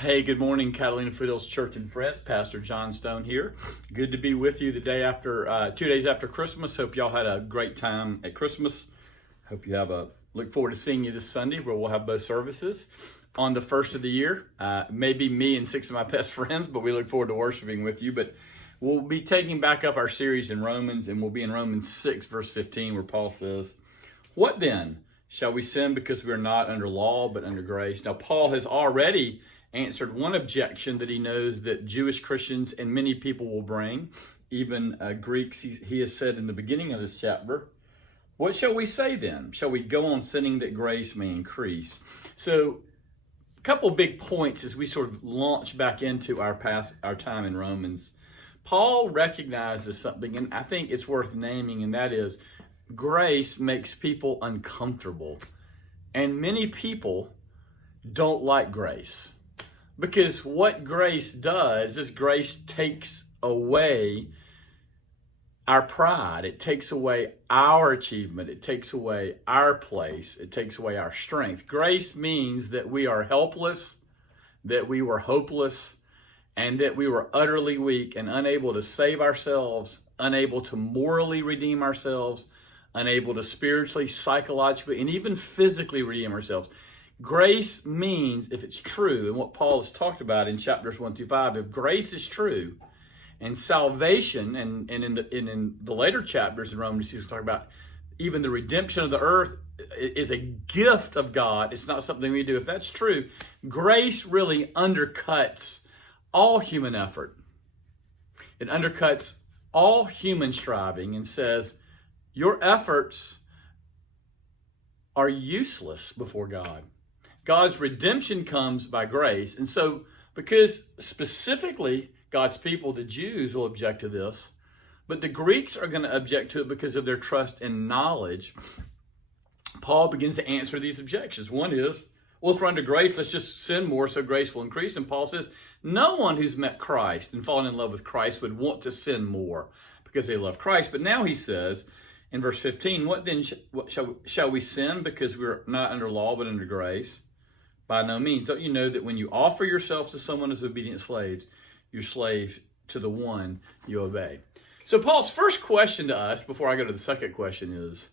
Hey, good morning, Catalina Foothills Church and Friends. Pastor John Stone here. Good to be with you the day after, 2 days after Christmas. Hope y'all had a great time at Christmas. Hope you look forward to seeing you this Sunday where we'll have both services on the first of the year. Maybe me and 6 of my best friends, but we look forward to worshiping with you. But we'll be taking back up our series in Romans, and we'll be in Romans 6, verse 15, where Paul says, "What then? Shall we sin because we are not under law, but under grace?" Now, Paul has already answered one objection that he knows that Jewish Christians and many people will bring, even Greeks. He has said in the beginning of this chapter, "What shall we say then? Shall we go on sinning that grace may increase?" So a couple big points as we sort of launch back into our time in Romans. Paul recognizes something, and I think it's worth naming, and that is grace makes people uncomfortable. And many people don't like grace. Because what grace does is grace takes away our pride. It takes away our achievement. It takes away our place. It takes away our strength. Grace means that we are helpless, that we were hopeless, and that we were utterly weak and unable to save ourselves, unable to morally redeem ourselves, unable to spiritually, psychologically, and even physically redeem ourselves. Grace means, if it's true, and what Paul has talked about in chapters 1 through 5, if grace is true, and salvation, and in the later chapters in Romans, he's talking about even the redemption of the earth is a gift of God. It's not something we do. If that's true, grace really undercuts all human effort. It undercuts all human striving and says, your efforts are useless before God. God's redemption comes by grace. And so, because specifically God's people, the Jews, will object to this, but the Greeks are going to object to it because of their trust in knowledge, Paul begins to answer these objections. One is, well, if we're under grace, let's just sin more so grace will increase. And Paul says, no one who's met Christ and fallen in love with Christ would want to sin more because they love Christ. But now he says, in verse 15, what then shall we sin because we're not under law but under grace? By no means. Don't you know that when you offer yourselves to someone as obedient slaves, you're slaves to the one you obey? So Paul's first question to us, before I go to the second question, is,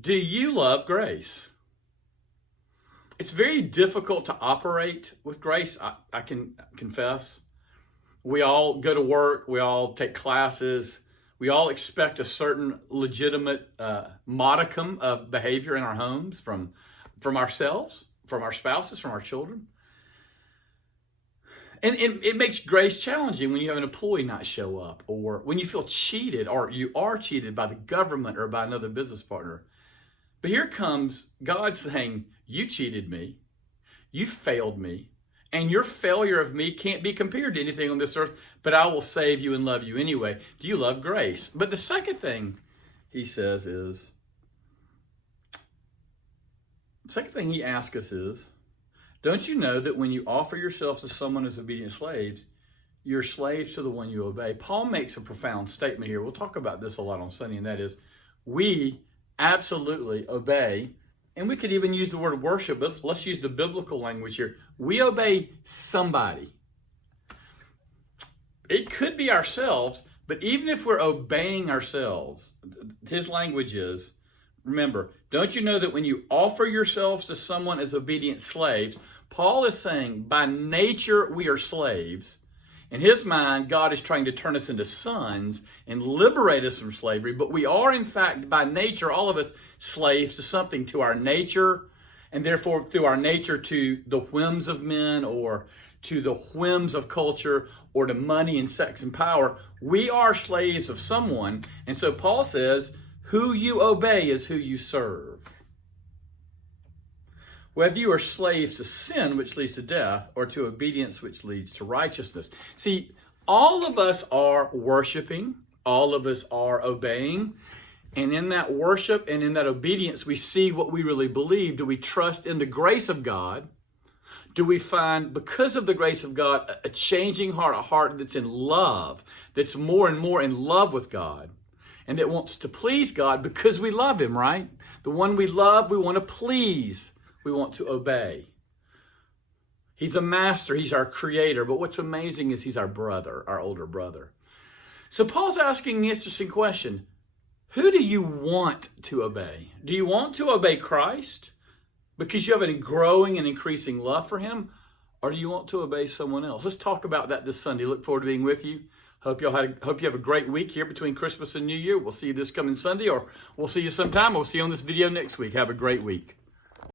do you love grace? It's very difficult to operate with grace, I can confess. We all go to work, we all take classes, we all expect a certain legitimate modicum of behavior in our homes from ourselves, from our spouses, from our children. And it makes grace challenging when you have an employee not show up, or when you feel cheated, or you are cheated by the government or by another business partner. But here comes God saying, you cheated me, you failed me, and your failure of me can't be compared to anything on this earth, but I will save you and love you anyway. Do you love grace? But the second thing he says is, the second thing he asks us is, don't you know that when you offer yourselves to someone as obedient slaves, you're slaves to the one you obey? Paul makes a profound statement here. We'll talk about this a lot on Sunday, and that is, we absolutely obey. And we could even use the word worship, but let's use the biblical language here. We obey somebody. It could be ourselves, but even if we're obeying ourselves, his language is, remember, don't you know that when you offer yourselves to someone as obedient slaves, Paul is saying by nature we are slaves. In his mind, God is trying to turn us into sons and liberate us from slavery, but we are in fact by nature, all of us, slaves to something, to our nature, and therefore through our nature to the whims of men or to the whims of culture or to money and sex and power. We are slaves of someone. And so Paul says, who you obey is who you serve. Whether you are slaves to sin, which leads to death, or to obedience, which leads to righteousness. See, all of us are worshiping. All of us are obeying. And in that worship and in that obedience, we see what we really believe. Do we trust in the grace of God? Do we find, because of the grace of God, a changing heart, a heart that's in love, that's more and more in love with God, and that wants to please God because we love him, right? The one we love, we want to please. We want to obey. He's a master. He's our creator. But what's amazing is he's our brother, our older brother. So Paul's asking an interesting question. Who do you want to obey? Do you want to obey Christ because you have a growing and increasing love for him? Or do you want to obey someone else? Let's talk about that this Sunday. Look forward to being with you. Hope you have a great week here between Christmas and New Year. We'll see you this coming Sunday, or we'll see you sometime. We'll see you on this video next week. Have a great week.